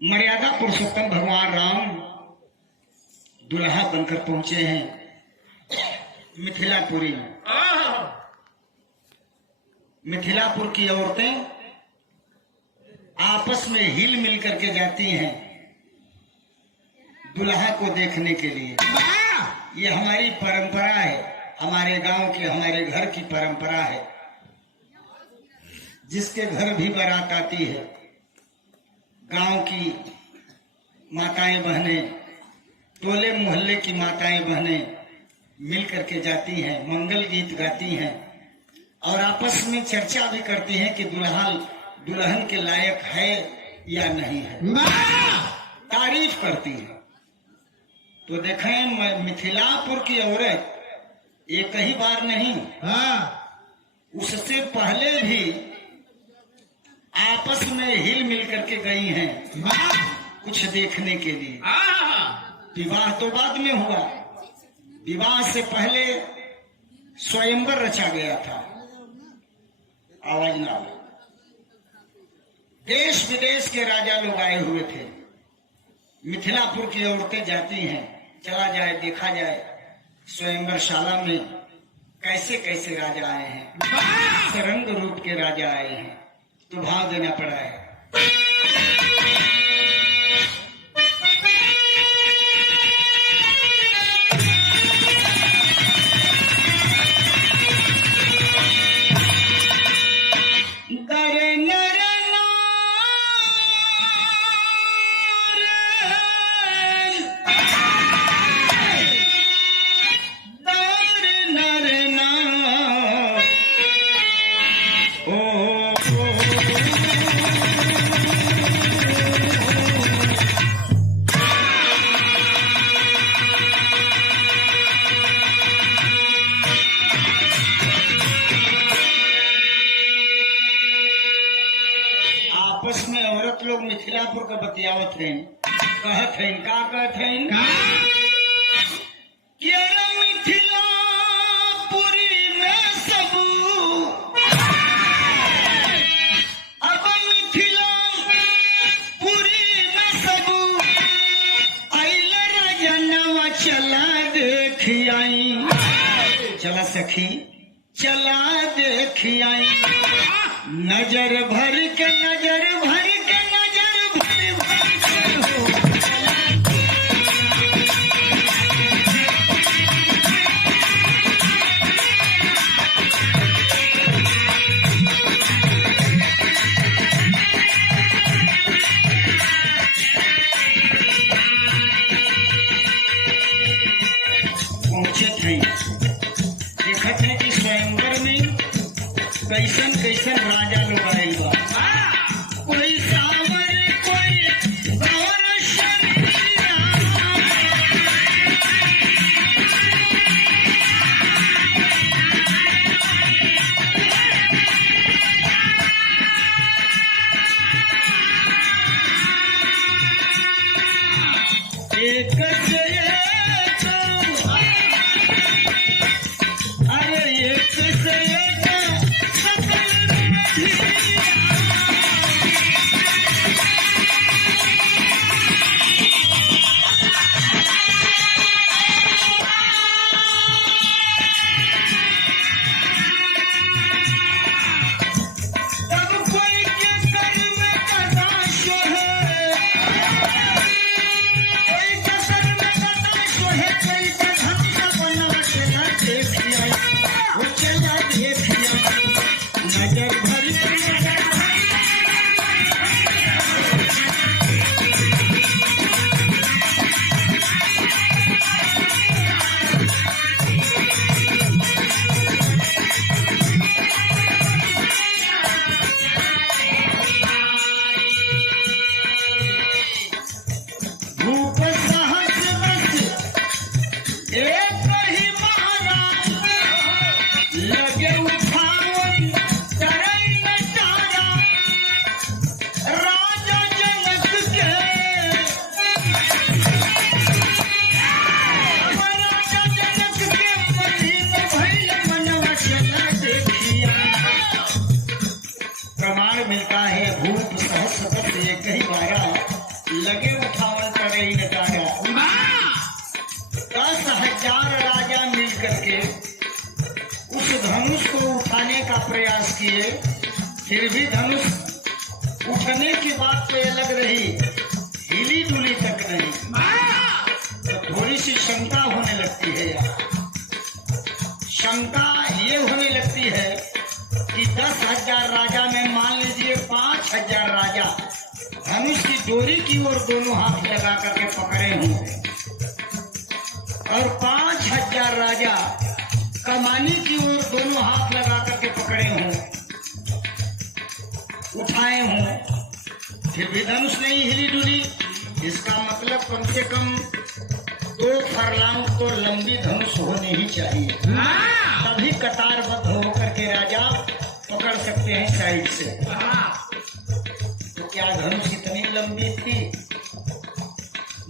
मर्यादा पुरुषोत्तम भगवान राम दुल्हा बनकर पहुंचे हैं मिथिलापुरी में। मिथिलापुर की औरतें आपस में हिल मिल करके जाती हैं दुल्हा को देखने के लिए। ये हमारी परंपरा है, हमारे गांव की, हमारे घर की परंपरा है। जिसके घर भी बारात आती है, गांव की माताएं बहनें, टोले मोहल्ले की माताएं बहनें मिल करके जाती हैं, मंगल गीत गाती हैं और आपस में चर्चा भी करती हैं कि दुल्हा दुल्हन के लायक है या नहीं है, तारीफ करती है। तो देखें मिथिलापुर की औरत एक ही बार नहीं, उससे पहले भी आपस में हिल मिल करके गई हैं कुछ देखने के लिए। विवाह तो बाद में हुआ, विवाह से पहले स्वयंवर रचा गया था। आवाज ना आवे। देश विदेश के राजा लोग आए हुए थे। मिथिलापुर की औरतें जाती हैं, चला जाए देखा जाए स्वयंवर शाला में कैसे कैसे राजा आए हैं, सरंग रूप के राजा आए हैं। तो भाव देना पड़ा है। आपस में औरत लोग मिथिलापुर का बतियावत हैं, कहत हैं, का कहत हैं कि अरे मिथिलापुरी में सबू, अब मिथिलापुरी में सबू आइल रजनवा चला देखी आई, चला सखी चला देखी आई, नजर भर के नजर भर के नजर भर भर के हो। पहुंचे थे, देखत है कि स्वयंवर में कैसन कैसन राजा लोग आयल बा, कोई सावर कोई गौर शरीरा, एक से एक, अरे एक से एक सकल तब कोई के कर में कदाश है, कोई के कर में फिर भी धनुष उठने की बात तो अलग रही, हिली डुली तक नहीं। तो थोड़ी सी शंका होने लगती है यार। शंका ये होने लगती है कि 10,000 राजा में मान लीजिए 5,000 राजा धनुष की डोरी की ओर दोनों हाथ लगा करके पकड़े हों और 5,000 राजा कमानी की ओर दोनों हाथ लगा करके पकड़े हों, उठाए हों, फिर भी धनुष नहीं हिली डुली। इसका मतलब कम से कम 2 फरलांग तो लंबी धनुष होनी ही चाहिए, तभी कतारबद्ध होकर के राजा पकड़ सकते हैं साइड से। तो क्या धनुष इतनी लंबी थी?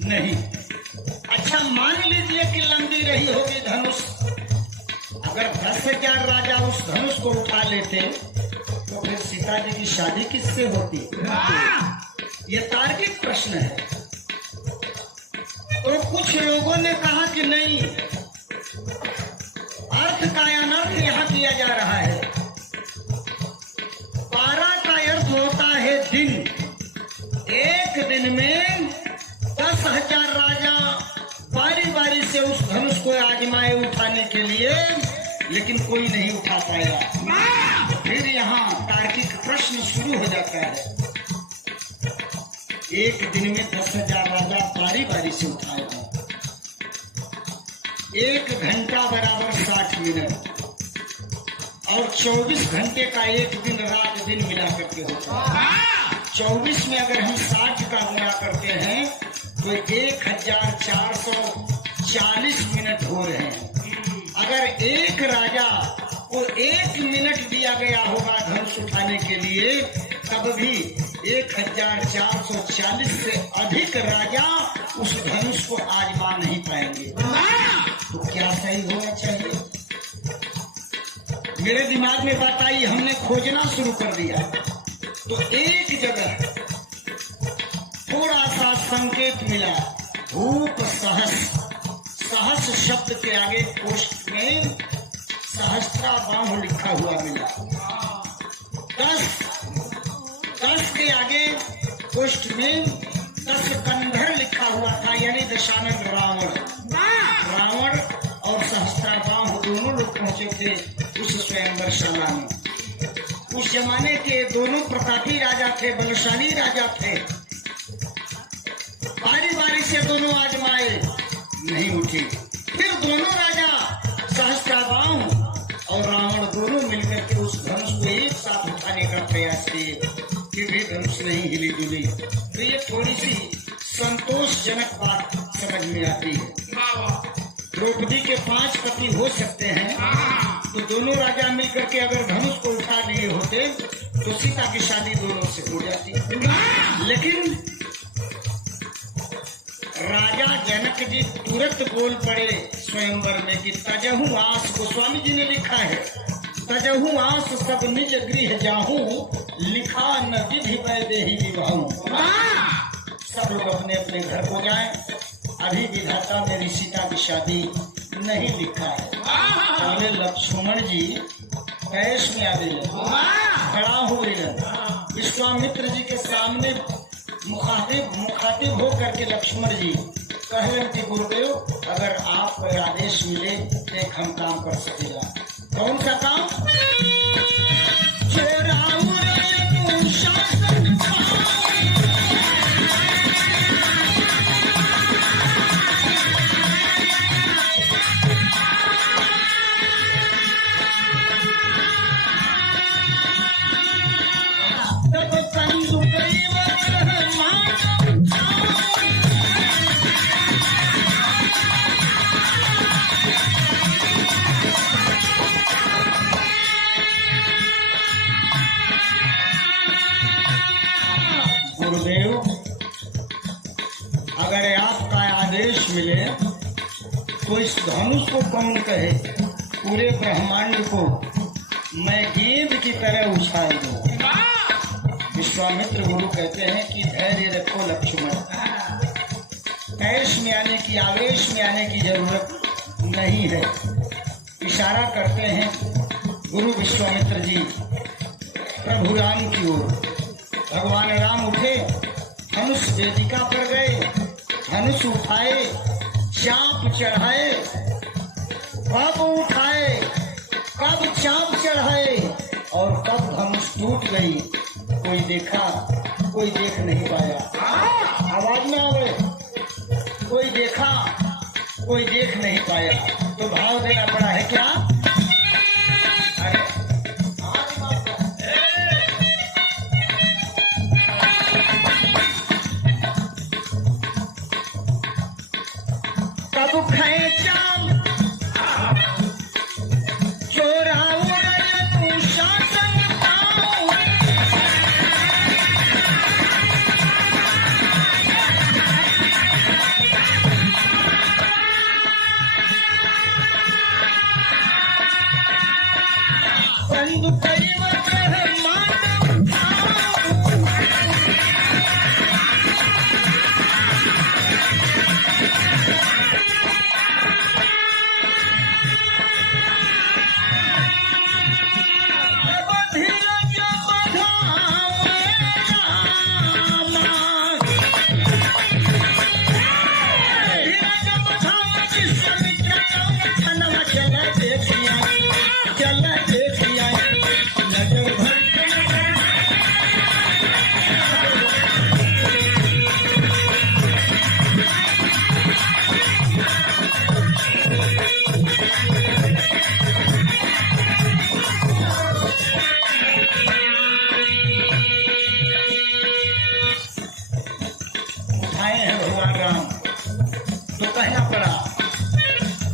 नहीं। अच्छा मान लीजिए कि लंबी रही होगी धनुष, अगर 10,000 राजा उस धनुष को उठा लेते तो फिर सीता जी की शादी किससे होती? ये तार्किक प्रश्न है। तो कुछ लोगों ने कहा कि नहीं, अर्थ का अनर्थ यहाँ किया जा रहा है। 12 का अर्थ होता है दिन। एक दिन में 10,000 राजा बारी बारी से उस धनुष को आजमाए उठाने के लिए, लेकिन कोई नहीं उठा पाएगा। फिर यहाँ तार्किक प्रश्न शुरू हो जाता है। एक दिन में 10,000 राजा बारी बारी से उठाए हैं। 1 घंटा बराबर 60 मिनट और 24 घंटे का एक दिन रात दिन मिला करके होता है। 24 में अगर हम 60 का गुणा करते हैं तो 1440 मिनट हो रहे हैं। अगर एक राजा को 1 मिनट दिया गया होगा धनुष उठाने के लिए, तब भी 1440 से अधिक राजा उस धनुष को आजमा नहीं पाएंगे। तो क्या सही होना चाहिए? मेरे दिमाग में बात आई, हमने खोजना शुरू कर दिया। तो एक जगह थोड़ा सा संकेत मिला, भूप सहस शब्द के आगे पोस्ट में सहस्त्राबाहु लिखा हुआ मिला। 10 के आगे पोस्ट में 10 कंधर लिखा हुआ था, यानी दशानन रावण और सहस्त्राबाहु दोनों लोग पहुंचे थे उस स्वयंवरशाला में। उस जमाने के दोनों प्रतापी राजा थे, बलशाली राजा थे। बारी बारी से दोनों आजमाए, नहीं उठी। फिर दोनों राजा सहस्त्राबाहु और रावण दोनों मिलकर के उस धनुष को एक साथ उठाने का प्रयास किए, फिर भी धनुष नहीं हिली डुली। तो ये थोड़ी सी संतोषजनक बात समझ में आती है। द्रौपदी के 5 पति हो सकते हैं, तो दोनों राजा मिलकर के अगर धनुष को उठा लिए होते तो सीता की शादी दोनों से हो जाती। लेकिन राजा जनक जी तुरंत बोल पड़े स्वयंवर में कि तजहु आस, गोस्वामी जी ने लिखा है, तजहु आस सब निज गृह जाहूं, लिखा न विधि वैदेही विवाहूं। सब लोग अपने अपने घर को जाएं, अभी विधाता मेरी सीता की शादी नहीं लिखा है। पहले लक्ष्मण जी कैश में आवे खड़ा हुए, विश्वामित्र जी के सामने मुखातिब हो करके लक्ष्मण जी कह रहे कि गुरुदेव, अगर आपको आदेश मिले तो एक हम काम कर सकेगा। कौन सा काम? गुरुदेव, अगर आपका आदेश मिले तो इस धनुष को कौन कहे, पूरे ब्रह्मांड को मैं गेंद की तरह उछाल दूं। विश्वामित्र गुरु कहते हैं कि धैर्य रखो लक्ष्मण, कैश में आने की, आवेश में आने की जरूरत नहीं है। इशारा करते हैं गुरु विश्वामित्र जी, प्रभु राम की ओर। भगवान राम उठे, धनुष वेदिका पर गए, धनुष उठाए, चाप चढ़ाए, कब उठाए, कब चाप चढ़ाए और कब धनुष टूट गई, कोई देखा, कोई देख नहीं पाया। आवाज में आवे, कोई देखा, कोई देख नहीं पाया। तो भाव देना पड़ा है क्या? कब खेचा तो कहना पड़ा,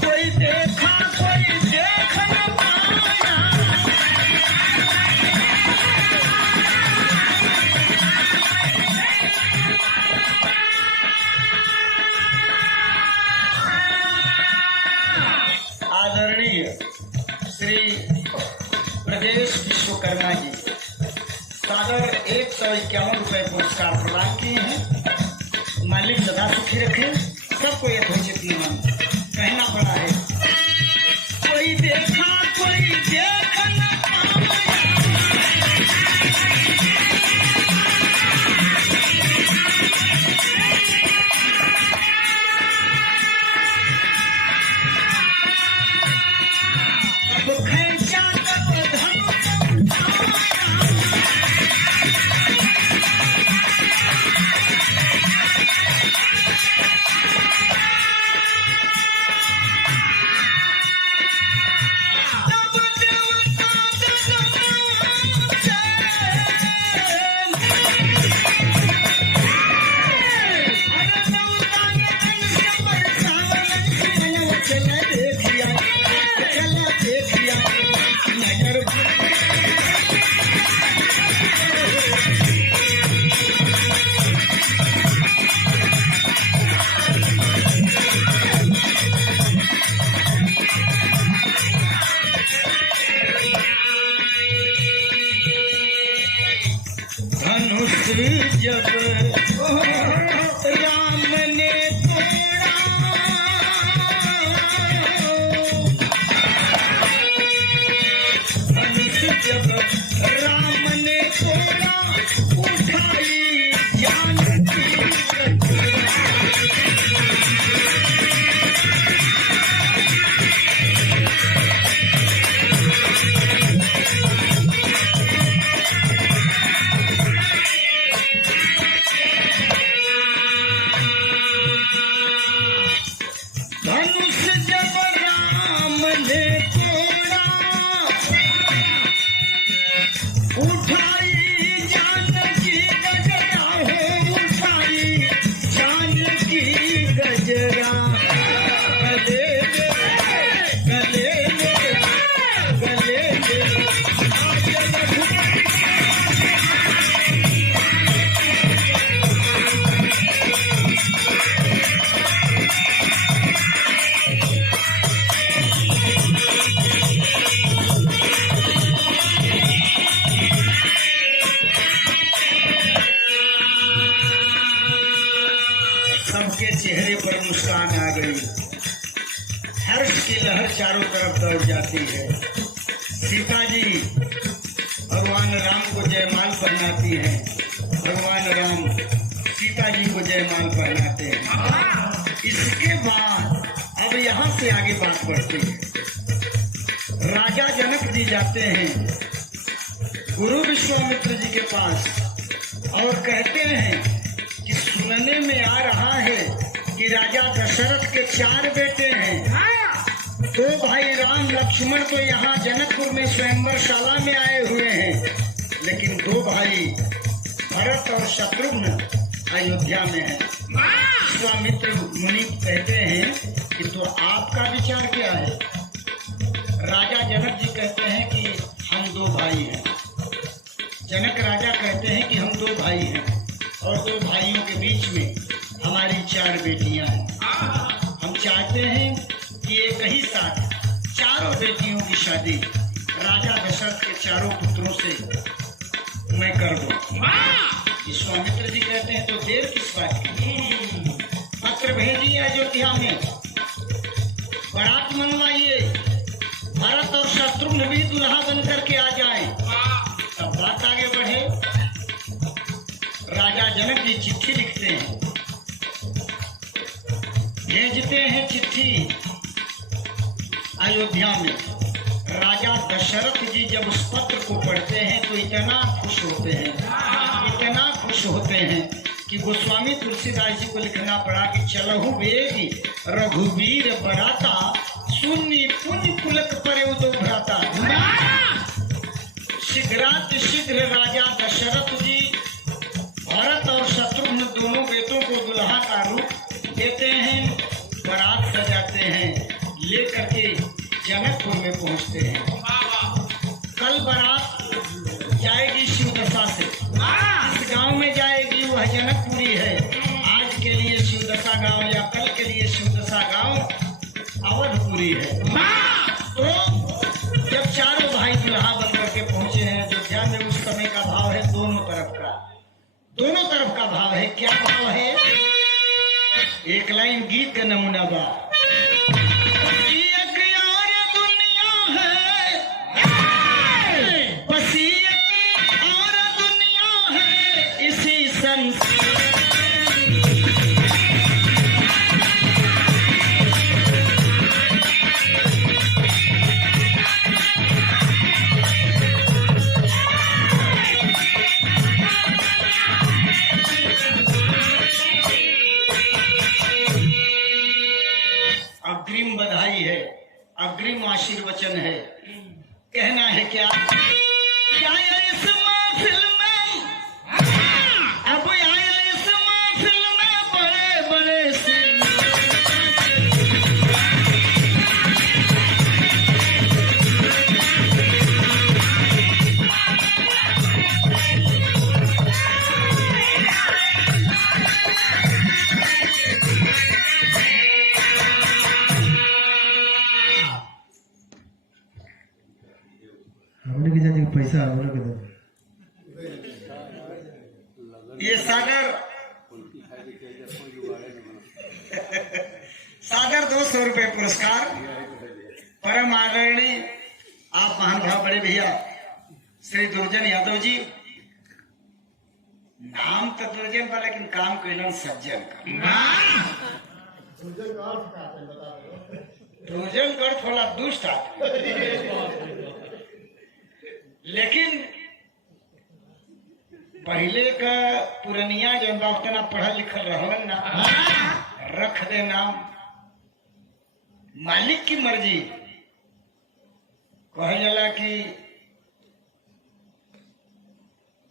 कोई देखा, कोई देख न पाया। आदरणीय श्री ब्रजेश विश्वकर्मा जी सादर 151 रुपए पुरस्कार प्रदान किए हैं। मालिक सदा सुखी रखे, सबको यथोचित नमन। कहना पड़ा है, कोई देखा, कोई देख न पाया। कब खेचा, कब धनुष जब राम ने तोड़ा, धनुष जब राम ने तोड़ा, उठाई जानकी सबके चेहरे पर मुस्कान आ गई। हर्ष की लहर चारों तरफ दौड़ जाती है। सीता जी भगवान भगवान राम को जयमाल पहनाती हैं, भगवान राम सीता जी को जयमाल पहनाते हैं। इसके बाद अब यहाँ से आगे बात बढ़ती है। राजा जनक जी जाते हैं गुरु विश्वामित्र जी के पास और कहते हैं कि सुनने में आ रहा है कि राजा दशरथ के 4 बेटे हैं। 2 भाई राम लक्ष्मण तो यहाँ जनकपुर में स्वयंवर शाला में आए हुए हैं, लेकिन 2 भाई भरत और शत्रुघ्न अयोध्या में हैं। विश्वामित्र मुनि कहते हैं कि तो आपका विचार क्या है? राजा जनक जी कहते हैं कि हम 2 भाई हैं। जनक राजा कहते हैं कि हम 2 भाई हैं और 2 भाइयों के बीच में हमारी 4 बेटियां हैं। हम चाहते हैं कि एक ही साथ 4 बेटियों की शादी राजा दशरथ के 4 पुत्रों से मैं कर दूं। विश्वामित्र जी कहते हैं तो देर किस बात की? पत्र भेजिए अयोध्या में, बारात मनवाइए, भरत और शत्रुघ्न भी दुल्हा बनकर के आ जाएं। तब बात आगे बढ़े। राजा जनक जी चिट्ठी लिखते हैं, भेजते हैं चिट्ठी अयोध्या में। राजा दशरथ जी जब उस पत्र को पढ़ते हैं तो इतना खुश होते हैं, इतना खुश होते हैं कि गोस्वामी तुलसीदास जी को लिखना पड़ा कि चलहु बेगी रघुवीर बराता, सुन्नी पुण्य पुलक परे उदो भ्राता। शीघ्राति शीघ्र राजा दशरथ जी भरत और शत्रुघ्न दोनों बेटों को दुल्हा का रूप देते हैं, बारात सजाते हैं, लेकर के जनकपुर में पहुंचते हैं। कल बारात जाएगी शिवदशा से, इस गांव में जाएगी वह जनकपुरी है। आज के लिए शिवदशा गांव या कल के लिए शिवदशा गांव अवधपुरी है। तो जब 4 भाई दुल्हा बनकर के पहुंचे हैं अयोध्या में, उस समय का भाव है दोनों तरफ का भाव है। क्या भाव है? एक लाइन गीत का नमूना बा, अग्रिम बधाई है, अग्रिम आशीर्वचन है। कहना है क्या? क्या इस महफिल में, अब आए इस महफिल में बड़े बड़े से हमने की जाती पैसा हम लोग ये सागर 200 रुपए पुरस्कार परम आदरणीय आप महानुभाव बड़े भैया श्री दुर्जन यादव जी। नाम तो दुर्जन का लेकिन काम कैलन सज्जन का। दुर्जन का अर्थ होला दुष्ट आदमी। लेकिन पहले का पुरनिया जो उतना पढ़ल लिखल रहलन ना, रख दे नाम, मालिक की मर्जी। कह जाला कि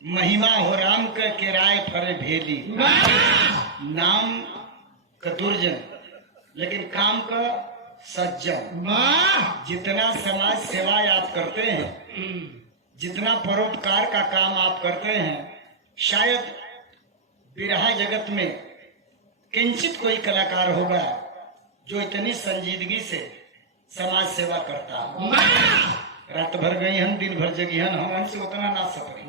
महिमा हो राम का किराए फरे भेली, नाम का दुर्जन लेकिन काम का सज्जन। जितना समाज सेवा आप करते हैं, जितना परोपकार का काम आप करते हैं, शायद बिरहा जगत में किंचित कोई कलाकार होगा जो इतनी संजीदगी से समाज सेवा करता हो। रात भर गई हम, दिन भर जगी हन, हम हमसे उतना ना सके।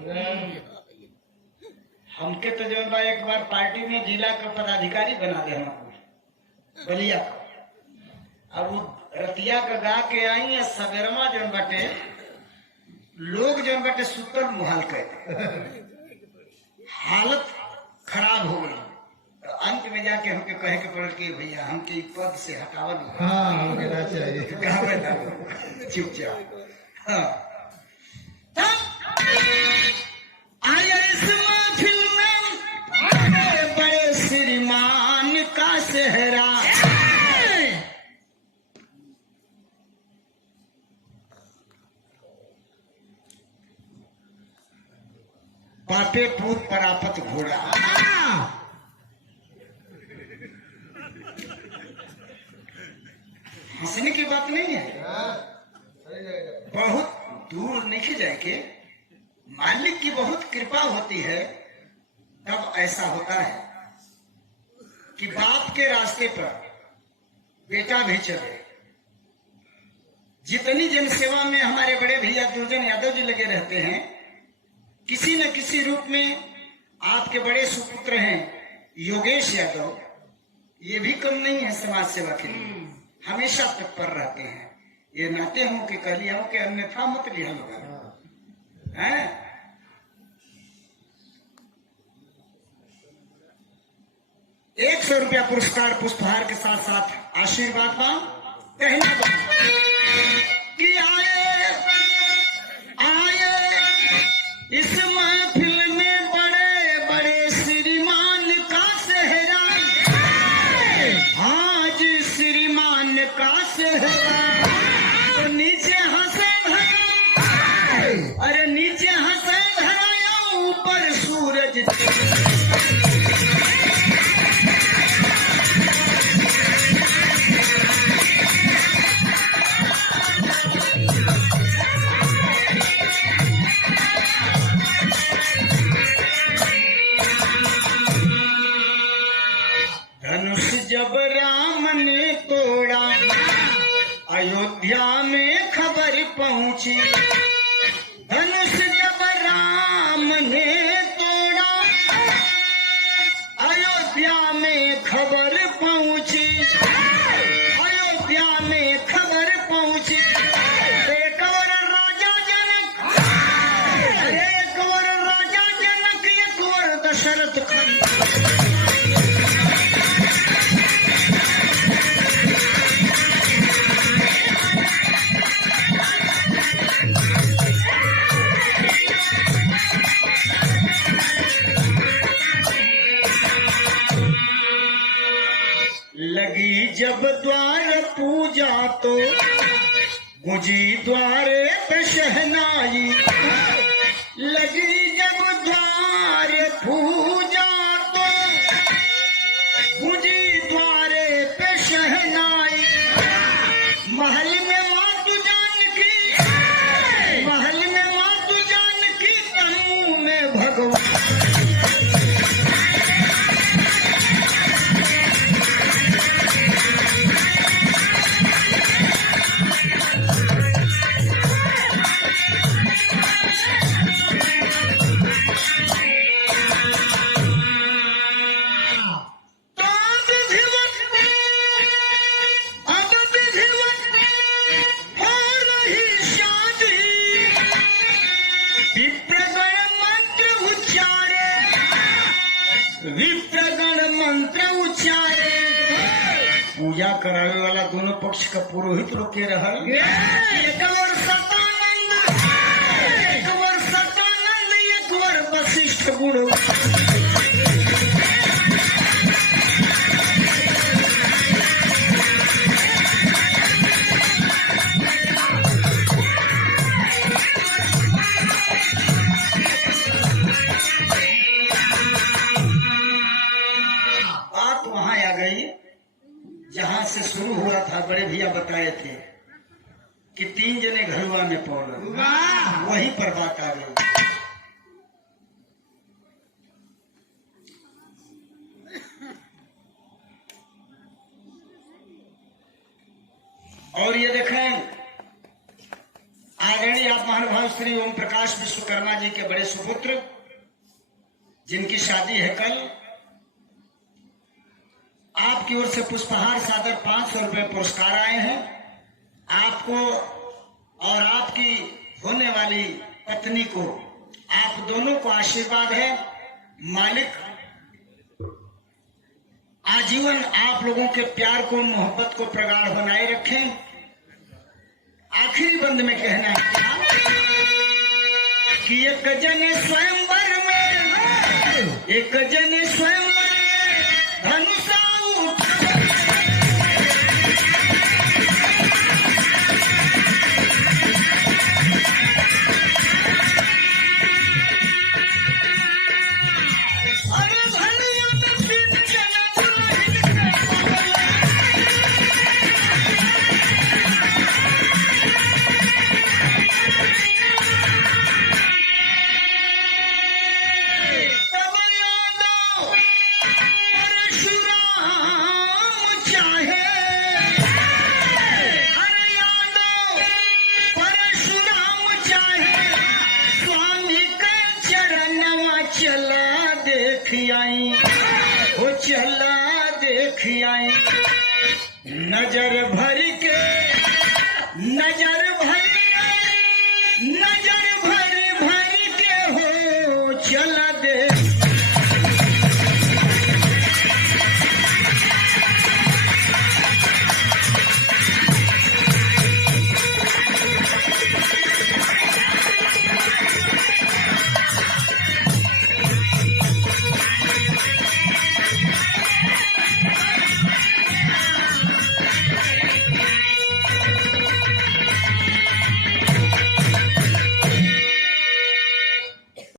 हमके तो जो बा एक बार पार्टी में जिला का पदाधिकारी बना दे हमको बलिया का। अब वो रतिया का गा के आई है, सवेरमा जो बटे लोग जो बटे सुतल मुहाल कहते, हालत खराब हो गई। तो अंत में जाके हमके कहे के पड़ल कि भैया हमके पद से हटावल चाहिए चुपचाप। हाँ, आया इस महफिल में बड़े श्रीमान का सेहरा, पापे पूत परापत घोड़ा। हंसने की बात नहीं है, बहुत दूर नहीं जाए के मालिक की बहुत कृपा होती है, तब ऐसा होता है कि बाप के रास्ते पर बेटा भी चले। जितनी जनसेवा में हमारे बड़े भैया दुर्जन यादव जी लगे रहते हैं, किसी न किसी रूप में आपके बड़े सुपुत्र हैं योगेश यादव, ये भी कम नहीं है समाज सेवा के लिए, हमेशा तत्पर रहते हैं। ये नाते हो कि कह लिया हो कि अन्यथा मत लिया लोग हैं। 100 रुपया पुरस्कार पुष्पहार के साथ साथ आशीर्वाद बा। कहना बा कि आए इस महफिल में बड़े बड़े श्रीमान का सेहरा, आज श्रीमान का सेहरा। तो नीचे हंसे धरा, अरे नीचे हंसे धरा, ऊपर सूरज। जब राम ने तोड़ा अयोध्या में खबर पहुंची, धनुष जब राम ने तोड़ा अयोध्या में खबर पहुंची, अयोध्या में खबर पहुंची। एक और राजा जनक, एक और राजा जनक, एक और दशरथ खंड। लगी जब द्वार पूजा तो गुंजी द्वारे पे शहनाई, लगी जब द्वार पूजा तो गुंजी द्वारे पे शहनाई। महल में मातु जानकी, महल में मातु जानकी, तनु में भगवान। विप्रगण मंत्र उच्चारे, पूजा करावे वाला दोनों पक्ष का पुरोहित लोग के रहल। एक और सतानंद, एक और सतानंद, एक और वशिष्ठ गुरु। जहां से शुरू हुआ था, बड़े भैया बताए थे कि 3 जने घरुआ में पौड़, वहीं पर बात आ गई। और ये देखें, आदरणीय आप महानुभाव श्री ओम प्रकाश विश्वकर्मा जी के बड़े सुपुत्र, जिनकी शादी है कल, आपकी ओर से पुष्पहार सादर 500 रुपये पुरस्कार आए हैं। आपको और आपकी होने वाली पत्नी को, आप दोनों को आशीर्वाद है। मालिक आजीवन आप लोगों के प्यार को, मोहब्बत को प्रगाढ़ बनाए रखें। आखिरी बंद में कहना है कि एक जन स्वयंवर में, एक जन स्वयंवर में धनुषा चला देख आई, नजर भर के, नजर भर, नजर भर